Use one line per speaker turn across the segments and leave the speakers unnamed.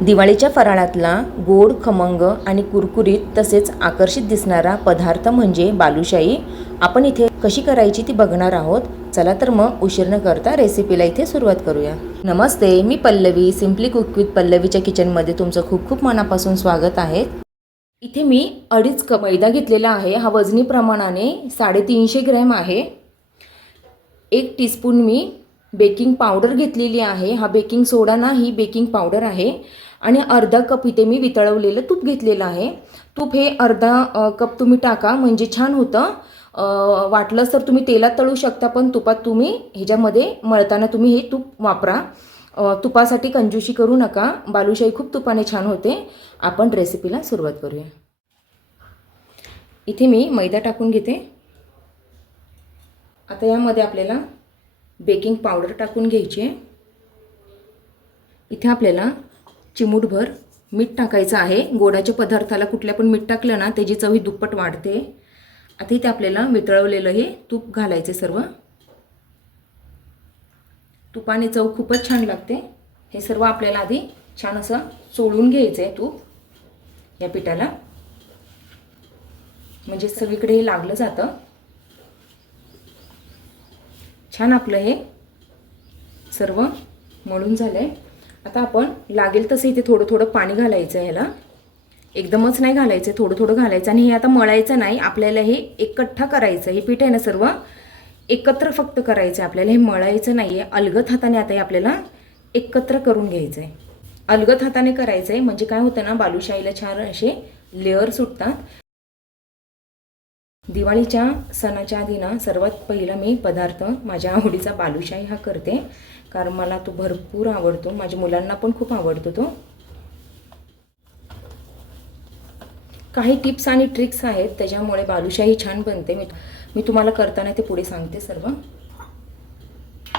दिवाळीच्या फराळातला गोड खमंग आणि कुरकुरीत तसेच आकर्षित दिसणारा पदार्थ म्हणजे बालुशाही. आपण इथे कशी करायची ती बघणार आहोत. चला तर मग उशीर न करता रेसिपीला इथे सुरुवात करूया. नमस्ते मी पल्लवी सिम्पली कुक विथ पल्लवीच्या किचनमध्ये तुमचं खूप खूप मनापासून स्वागत आहे. इथे मी अडीच कप मैदा घेतलेला आहे. हा वजनी प्रमाणाने साडेतीनशे ग्रॅम आहे. एक टीस्पून मी बेकिंग पावडर घेतलेली आहे. हा बेकिंग सोडा नाही बेकिंग पावडर आहे. आणि अर्धा कप इथे मी वितळवलेलं तूप घेतलेलं आहे. तूप हे अर्धा कप तुम्ही टाका म्हणजे छान होतं. वाटलंच तर तुम्ही तेलात तळू शकता पण तुपात तुम्ही ह्याच्यामध्ये मळताना तुम्ही हे तूप वापरा. तुपासाठी कंजूशी करू नका. बालुशाही खूप तुपाने छान होते. आपण रेसिपीला सुरुवात करूया. इथे मी मैदा टाकून घेते. आता यामध्ये आपल्याला बेकिंग पावडर टाकून घ्यायची आहे. इथे आपल्याला चिमूटभर मीठ टाकायचं आहे. गोडाच्या पदार्थाला कुठल्या पण मीठ टाकलं ना त्याची चव ही दुप्पट वाढते. आता इथे आपल्याला वितळवलेलं हे तूप घालायचे सर्व. तुपाने चव खूपच छान लागते. हे सर्व आपल्याला आधी छान असं चोळून घ्यायचं आहे तूप या पिठाला. म्हणजे सगळीकडे हे लागलं जातं. छान आपलं हे सर्व मळून झालं आहे आता आपण लागेल तसं इथे थोडं थोडं पाणी घालायचं आहे ह्याला. एकदमच नाही घालायचं थोडं थोडं घालायचं. आणि हे आता मळायचं नाही आपल्याला हे एकठ्ठा करायचं हे पीठ आहे ना सर्व? एकत्र फक्त करायचं आहे आपल्याला. हे मळायचं नाही आहे. अलगत हाताने आता हे आपल्याला एकत्र करून घ्यायचं आहे. अलगत हाताने करायचं आहे. म्हणजे काय होतं ना बालुशाहीला छान असे लेअर सुटतात. दिवाळीच्या सणाच्या आधी ना सर्वात पहिला मी पदार्थ माझ्या आवडीचा बालुशाही हा करते. कारण मला तो भरपूर आवडतो. माझ्या मुलांना पण खूप आवडतो तो. काही टिप्स आणि ट्रिक्स आहेत. त्याच्यामुळे बालुशाही छान बनते. मी मी तुम्हाला करताना ते पुढे सांगते सर्व.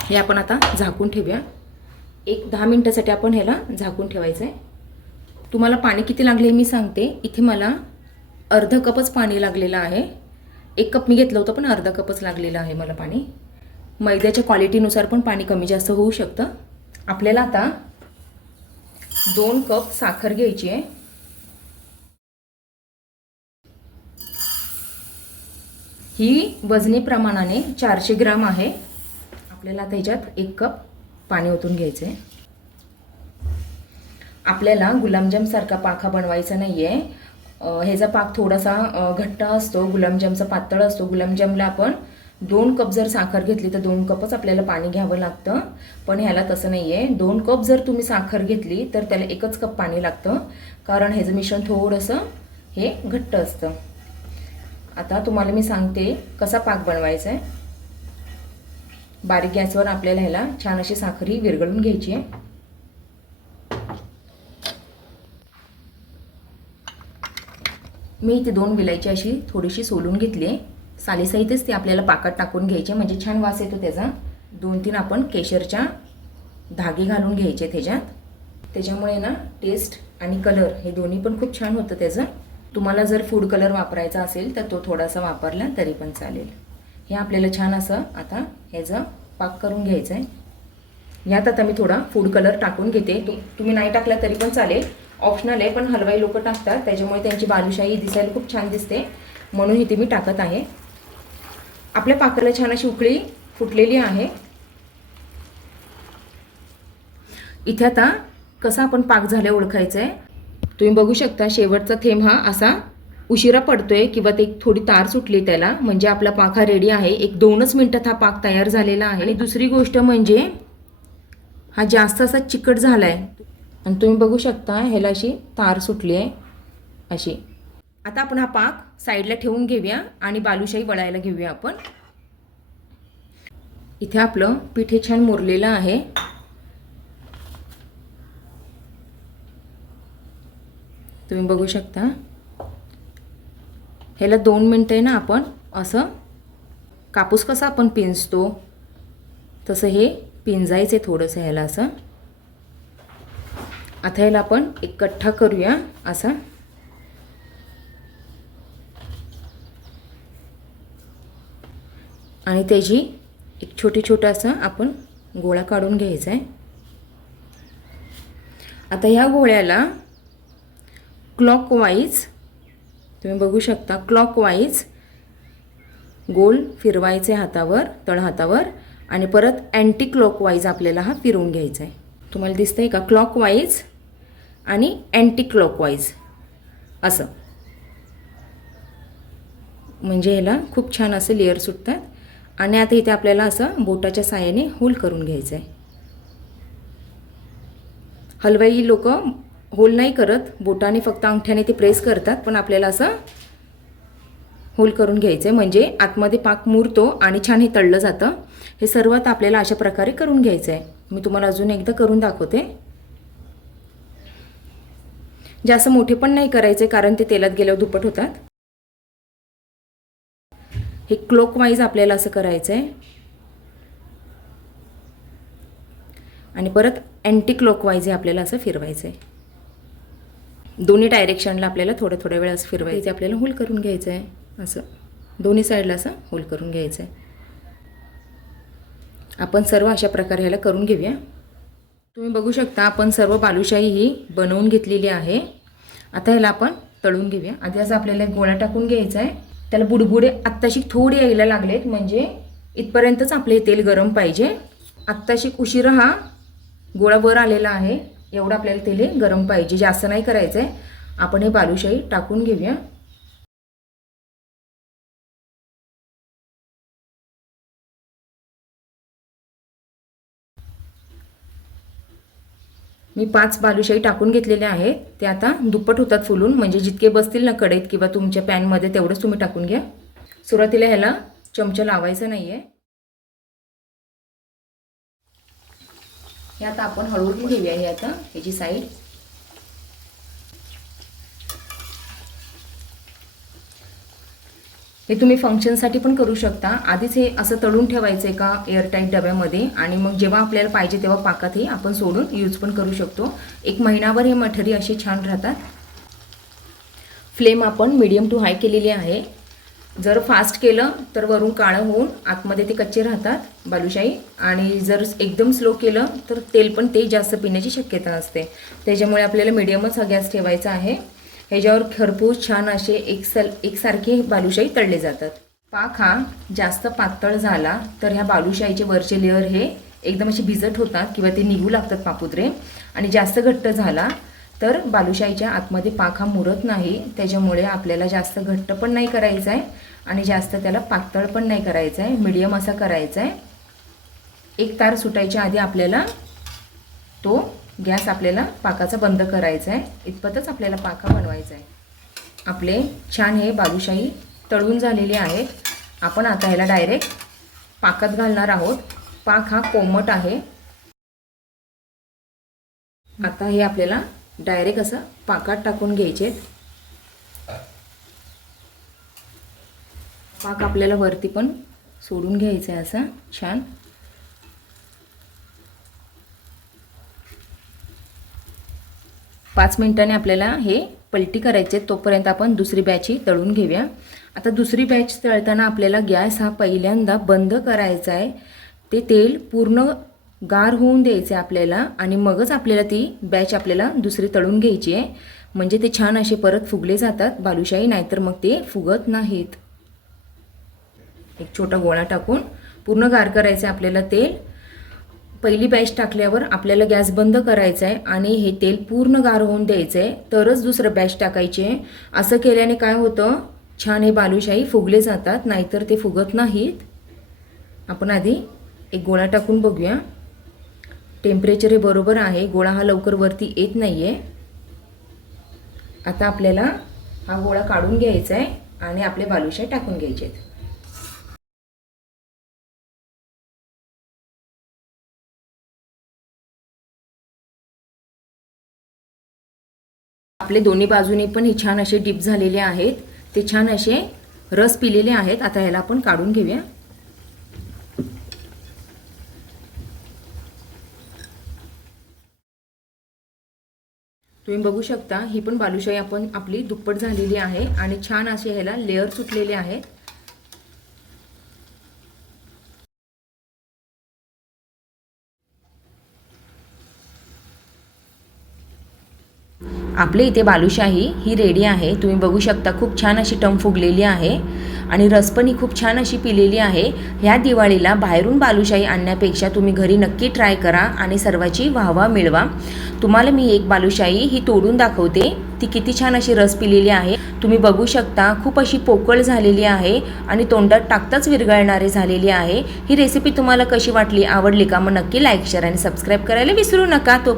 हे आपण आता झाकून ठेवूया. एक दहा मिनटासाठी आपण ह्याला झाकून ठेवायचं आहे तुम्हाला पाणी किती लागले मी सांगते. इथे मला अर्ध कपच पाणी लागलेलं आहे. एक कप मी घेतलं होतं पण अर्धा कपच लागलेलं आहे मला पाणी. मैद्याच्या क्वालिटीनुसार पण पाणी कमी जास्त होऊ शकतं. आपल्याला आता दोन कप साखर घ्यायची आहे. ही वजनी प्रमाणाने चारशे ग्राम आहे. आपल्याला आता ह्याच्यात एक कप पाणी ओतून घ्यायचं आहे. आपल्याला गुलाबजामसारखा पाखा बनवायचा नाही आहे ह्याचा पाक थोडासा घट्ट असतो गुलाबजामचा पातळ असतो. गुलाबजामला आपण दोन कप जर साखर घेतली तर दोन कपच आपल्याला पाणी घ्यावं लागतं. पण ह्याला तसं नाही आहे दोन कप जर तुम्ही साखर घेतली तर त्याला एकच कप पाणी लागतं. कारण ह्याचं मिश्रण थोडंसं हे घट्ट असतं. आता तुम्हाला मी सांगते कसा पाक बनवायचा आहे बारीक गॅसवर आपल्याला ह्याला छान अशी साखरी विरघळून घ्यायची आहे. मी इथे दोन विलायची अशी थोडीशी सोलून घेतली आहे. सालीसहितच ती आपल्याला पाकात टाकून घ्यायची. म्हणजे छान वास येतो त्याचा. दोन तीन आपण केशरच्या धागे घालून घ्यायचे त्याच्यात. त्याच्यामुळे ना टेस्ट आणि कलर हे दोन्ही पण खूप छान होतं त्याचं. तुम्हाला जर फूड कलर वापरायचा असेल तर तो थोडासा वापरला तरी पण चालेल. हे आपल्याला छान असं आता ह्याचं पाक करून घ्यायचं आहे यात आता मी थोडा फूड कलर टाकून घेते. तु तुम्ही नाही टाकला तरी पण चालेल. ऑप्शनल आहे पण हलवाई लोक टाकतात. त्याच्यामुळे त्यांची बालुशाही दिसायला खूप छान दिसते. म्हणून इथे मी टाकत आहे. आपल्या पाकाला छान अशी उकळी फुटलेली आहे. इथे आता कसा आपण पाक झाल्या ओळखायचं आहे तुम्ही बघू शकता शेवटचा थेंब हा असा उशिरा पडतोय किंवा ते थोडी तार सुटली त्याला. म्हणजे आपला पाक हा रेडी आहे. एक दोनच मिनटात हा पाक तयार झालेला आहे. आणि दुसरी गोष्ट म्हणजे हा जास्त असा चिकट झाला आहे आणि तुम्ही बघू शकता ह्याला अशी तार सुटली आहे. अशी. आता आपण हा पाक साईडला ठेवून घेऊया आणि बालुशाही वळायला घेऊया आपण. इथे आपलं पीठ हे छान मुरलेलं आहे. तुम्ही बघू शकता. ह्याला दोन मिनटं आहे ना आपण असं कापूस कसा आपण पिंजतो तसं हे पिंजायचं आहे थोडंसं ह्याला असं. आता ह्याला आपण एक कठ्ठा करूया असा. आणि त्याची एक छोटी छोटा असं आपण गोळा काढून घ्यायचा आहे. आता ह्या गोळ्याला क्लॉकवाईज तुम्ही बघू शकता क्लॉकवाईज गोल फिरवायचे हातावर तळहातावर आणि परत अँटी क्लॉकवाईज आपल्याला हा फिरवून घ्यायचा आहे. तुम्हाला दिसतंय का? क्लॉकवाईज आणि अँटी क्लॉकवाईज असं. म्हणजे ह्याला खूप छान असे लेअर सुटतात. आणि आता इथे आपल्याला असं बोटाच्या साहाय्याने होल करून घ्यायचं आहे हलवाई लोक होल नाही करत बोटाने फक्त अंगठ्याने ते प्रेस करतात पण आपल्याला असं होल करून घ्यायचं आहे म्हणजे आतमध्ये पाक मुरतो आणि छान हे तळलं जातं. हे सर्वात आपल्याला अशा प्रकारे करून घ्यायचं आहे मी तुम्हाला अजून एकदा करून दाखवते. जास्त मोठे पण नाही करायचे कारण ते तेलात गेल्यावर दुप्पट होतात. हे क्लोकवाईज आपल्याला असं करायचं आहे आणि परत अँटी क्लॉकवाईज हे आपल्याला असं फिरवायचं आहे दोन्ही डायरेक्शनला आपल्याला थोड्या थोड्या वेळ असं फिरवायचं आहे आपल्याला होल करून घ्यायचं आहे असं. दोन्ही साईडला असं होल करून घ्यायचं आहे आपण सर्व अशा प्रकारे ह्याला करून घेऊया. तुम्ही बघू शकता आपण सर्व बालुशाही ही बनवून घेतलेली आहे. आता ह्याला आपण तळून घेऊया. आधी असं आपल्याला एक गोळा टाकून घ्यायचा आहे त्याला बुडबुडे आत्ताशी थोडे यायला लागलेत म्हणजे इथपर्यंतच आपले तेल गरम पाहिजे. आत्ताशी उशीर हा गोळा वर आलेला आहे एवढं आपल्याला तेल हे गरम पाहिजे जास्त नाही करायचं आहे आपण हे बालुशाही टाकून घेऊया. मी पाच बालुशाही टाकून घेतलेले आहेत ते आता दुप्पट होतात फुलून. म्हणजे जितके बसतील ना कढईत किंवा तुमच्या पॅनमध्ये तेवढंच तुम्ही टाकून घ्या. सुरुवातीला ह्याला चमचा लावायचा नाही आहे हे आता आपण हळूहळू घेऊया हे आता ह्याची साईड हे तुम्ही फंक्शनसाठी पण करू शकता. आधीच हे असं तळून ठेवायचं आहे का एअरटाईट डब्यामध्ये आणि मग जेव्हा आपल्याला पाहिजे तेव्हा पाकात हे आपण सोडून यूज पण करू शकतो. एक महिनाभर हे मठरी असे छान राहतात. फ्लेम आपण मीडियम टू हाय केलेली आहे. जर फास्ट केलं तर वरून काळं होऊन आतमध्ये ते कच्चे राहतात बालुशाही. आणि जर एकदम स्लो केलं तर तेल पण ते जास्त पिण्याची शक्यता असते. त्याच्यामुळे आपल्याला मीडियमच हा गॅस ठेवायचा आहे. ह्याच्यावर खरपूस छान असे एकसल एकसारखे बालुशाही तळले जातात. पाक हा जास्त पातळ झाला तर ह्या बालुशाहीचे वरचे लेअर हे एकदम असे भिजत होतात किंवा ते निघू लागतात पापुद्रे. आणि जास्त घट्ट झाला तर बालुशाहीच्या आतमध्ये पाक हा मुरत नाही. त्याच्यामुळे आपल्याला जास्त घट्ट पण नाही करायचं आहे आणि जास्त त्याला पातळ पण नाही करायचं आहे. मीडियम असा करायचा आहे. एक तार सुटायच्या आधी आपल्याला तो गॅस आपल्याला पाकाचा बंद करायचा आहे इतपतच आपल्याला पाका बनवायचा आहे आपले छान हे बालुशाही तळून झालेले आहेत. आपण आता ह्याला डायरेक्ट पाकात घालणार आहोत. पाक हा कोमट आहे. आता हे आपल्याला डायरेक्ट असं पाकात टाकून घ्यायचे पाक आपल्याला वरती पण सोडून घ्यायचं आहे असं छान. पाच मिनटाने आपल्याला हे पलटी करायचे तोपर्यंत आपण दुसरी बॅच ही तळून घेऊया. आता दुसरी बॅच तळताना आपल्याला गॅस हा पहिल्यांदा बंद करायचा आहे. ते तेल पूर्ण गार होऊन द्यायचे आपल्याला आणि मगच आपल्याला ती बॅच आपल्याला दुसरी तळून घ्यायची आहे. म्हणजे ते छान असे परत फुगले जातात बालुशाही नाहीतर मग ते फुगत नाहीत. एक छोटा गोळा टाकून पूर्ण गार करायचं आहे आपल्याला तेल. पहिली बॅच टाकल्यावर आपल्याला गॅस बंद करायचा आहे आणि हे तेल पूर्ण गार होऊन द्यायचं आहे तरच दुसरं बॅच टाकायचे. आहे असं केल्याने काय होतं? छान हे बालुशाही फुगले जातात नाहीतर ते फुगत नाहीत. आपण आधी एक गोळा टाकून बघूया. टेम्परेचर हे बरोबर आहे गोळा हा लवकर वरती येत नाही आहे आता आपल्याला हा गोळा काढून घ्यायचा आहे आणि आपले बालुशाही टाकून घ्यायचे आहेत आपले दोन्ही बाजूने पण हे छान असे डीप झालेले आहेत. ते छान असे रस पिलेले आहेत. आता ह्याला आपण काढून घेऊया. तुम्ही बघू शकता ही पण बालुशाही आपण आपली दुप्पट झालेली आहे आणि छान असे ह्याला लेअर सुटलेले आहेत. आपल्या इथे बालुशाही ही रेडी आहे. तुम्ही बघू शकता खूप छान अशी टम फुगलेली आहे आणि रसपणी ही खूप छान अशी पिलेली आहे. ह्या दिवाळीला बाहेरून बालुशाही आणण्यापेक्षा तुम्ही घरी नक्की ट्राय करा आणि सर्वाची वाहवा मिळवा. तुम्हाला मी एक बालुशाही ही तोडून दाखवते. ती किती छान अशी रस पिलेली आहे. तुम्ही बघू शकता खूप अशी पोकळ झालेली आहे आणि तोंडात टाकताच विरघळणारी झालेली आहे. ही रेसिपी तुम्हाला कशी वाटली आवडली का मग नक्की लाईक शेअर आणि सबस्क्राईब करायला विसरू नका. तो